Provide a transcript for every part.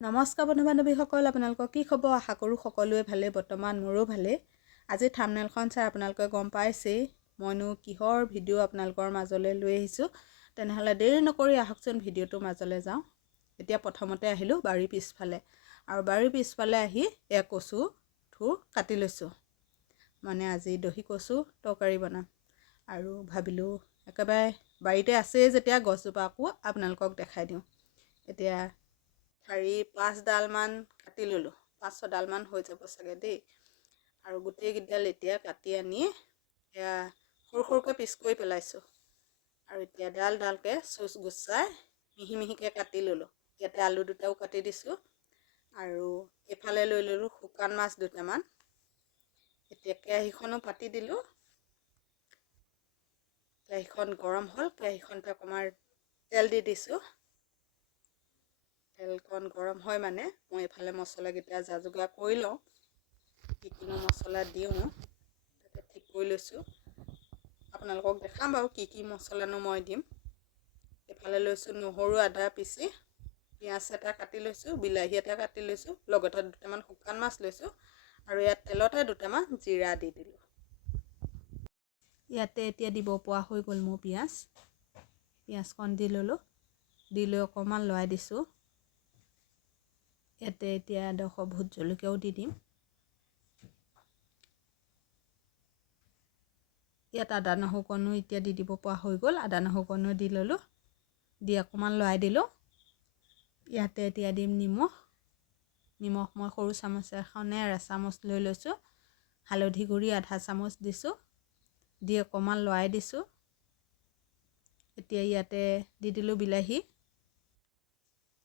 নমস্কাৰ বন্ধু বান্ধৱীসকল, আপোনালোকৰ কি খবৰ? আশা কৰোঁ সকলোৱে ভালে। বৰ্তমান মোৰো ভালে। আজি থাম্বনেইলখন চাই আপোনালোকে গম পাইছেই মইনো কিহৰ ভিডিঅ' আপোনালোকৰ মাজলৈ লৈ আহিছোঁ। তেনেহ'লে দেৰি নকৰি আহকচোন ভিডিঅ'টোৰ মাজলৈ যাওঁ। এতিয়া প্ৰথমতে আহিলোঁ বাৰীৰ পিছফালে, আৰু বাৰীৰ পিছফালে আহি এয়া কচু থোৰ কাটি লৈছোঁ। মানে আজি দহি কচু তৰকাৰী বনাম, আৰু ভাবিলোঁ একেবাৰে বাৰীতে আছেই যেতিয়া গছজোপা আকৌ আপোনালোকক দেখাই দিওঁ। এতিয়া 4-5ডালমান কাটি ল'লোঁ, 5-6ডালমান হৈ যাব চাগে দেই। আৰু গোটেইকেইডাল এতিয়া কাটি আনি এয়া সৰু সৰুকৈ পিচ কৰি পেলাইছোঁ। আৰু এতিয়া ডাল ডালকৈ চুচ গুচাই মিহি মিহিকৈ কাটি ল'লোঁ। ইয়াতে আলু দুটাও কাটি দিছোঁ, আৰু এইফালে লৈ ল'লোঁ শুকান মাছ দুটামান। এতিয়া কেৰাহীখনো পাতি দিলোঁ। কেৰাহীখন গৰম হ'ল, কেৰাহীখনতে অকণমান তেল দি দিছোঁ। তেলকণ গৰম হয় মানে মই এইফালে মছলাকেইটা যা যোগাৰ কৰি লওঁ। কি কিনো মছলা দিওঁ তাতে ঠিক কৰি লৈছোঁ। আপোনালোকক দেখাম বাৰু কি কি মছলানো মই দিম। এইফালে লৈছোঁ নহৰু আদা পিচি, পিঁয়াজ এটা কাটি লৈছোঁ, বিলাহী এটা কাটি লৈছোঁ, লগতে দুটামান শুকান মাছ লৈছোঁ, আৰু ইয়াত তেলতে দুটামান জিৰা দি দিলোঁ। ইয়াতে এতিয়া দিব পৰা হৈ গ'ল মোৰ পিঁয়াজকণ দি ল'লোঁ। দি লৈ অকণমান লৰাই দিছোঁ। ইয়াতে এতিয়া এডোখৰ ভোট জলকীয়াও দি দিম। ইয়াত আদা নহৰুকণো এতিয়া দি দিব পৰা হৈ গ'ল। আদা নহৰুকণো দি ল'লোঁ, দি অকণমান লৰাই দিলোঁ। ইয়াতে এতিয়া দিম নিমখ মই সৰু চামুচ এখনে চামুচ লৈ লৈছোঁ। হালধি গুড়ি আধা চামুচ দিছোঁ, দি অকণমান লৰাই দিছোঁ। এতিয়া ইয়াতে দি দিলোঁ বিলাহী,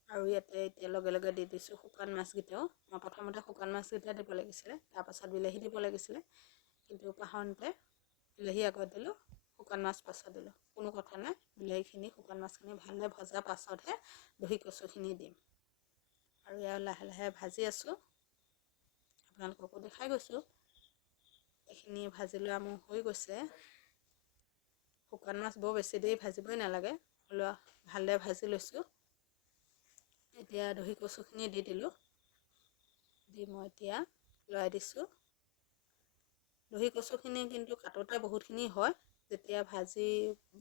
আৰু ইয়াতে এতিয়া লগে লগে দি দিছোঁ শুকান মাছকেইটাও। মই প্ৰথমতে শুকান মাছকেইটা দিব লাগিছিলে, তাৰপাছত বিলাহী দিব লাগিছিলে, কিন্তু পাহৰোঁতে বিলাহী আগত দিলোঁ, শুকান মাছ পাছত দিলোঁ। কোনো কথা নাই, বিলাহীখিনি শুকান মাছখিনি ভালদৰে ভজাৰ পাছতহে দহি কচুখিনি দিম। আৰু এয়া লাহে লাহে ভাজি আছোঁ, আপোনালোককো দেখাই গৈছোঁ। এইখিনি ভাজি লোৱা মোৰ হৈ গৈছে। শুকান মাছ বৰ বেছি দেৰি ভাজিবই নালাগে, ভালদৰে ভাজি লৈছোঁ। এতিয়া দহি কচুখিনি দি দিলোঁ, দি মই এতিয়া লৰাই দিছোঁ। দহি কচুখিনি কিন্তু কাটোতে বহুতখিনি হয়, যেতিয়া ভাজি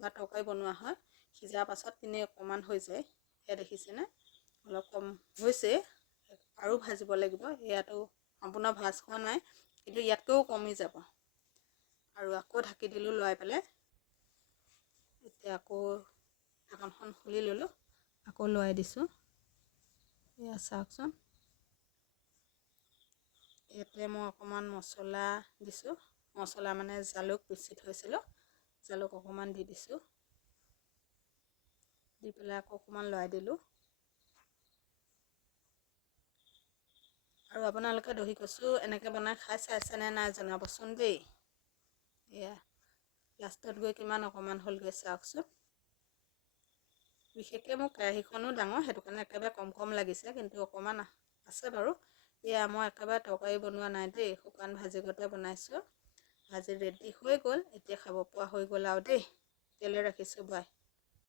বা তৰকাৰী বনোৱা হয় সিজাৰ পাছত কিনে অকণমান হৈ যায়। এয়া দেখিছেনে অলপ কম হৈছে, আৰু ভাজিব লাগিব। ইয়াতো সম্পূৰ্ণ ভাজ খোৱা নাই, কিন্তু ইয়াতকৈও কমি যাব। আৰু আকৌ ঢাকি দিলোঁ লৰাই পেলাই। এতিয়া আকৌ ঢাকনখন খুলি ল'লোঁ, আকৌ লৰাই দিছোঁ। এয়া চাওকচোন, ইয়াতে মই অকণমান মছলা দিছোঁ। মছলা মানে জালুক পিচি থৈছিলোঁ, জালুক অকণমান দি দিছোঁ। দি পেলাই আকৌ অকণমান লৰাই দিলোঁ। আৰু আপোনালোকে দহি কচু এনেকৈ বনাই খাই চাইছেনে নাই জনাবচোন দেই। এয়া লাষ্টত গৈ কিমান অকণমান হ'লগৈ চাওকচোন। বিশেষকৈ মোৰ কেৰাহীখনো ডাঙৰ, সেইটো কাৰণে একেবাৰে কম কম লাগিছে, কিন্তু অকণমান আছে বাৰু। এয়া মই একেবাৰে তৰকাৰী বনোৱা নাই দেই, শুকান ভাজিগতে বনাইছোঁ। ভাজি ৰেডি হৈ গ'ল, এতিয়া খাব পৰা হৈ গ'ল আৰু দেই। তেলে ৰাখিছোঁ বাই।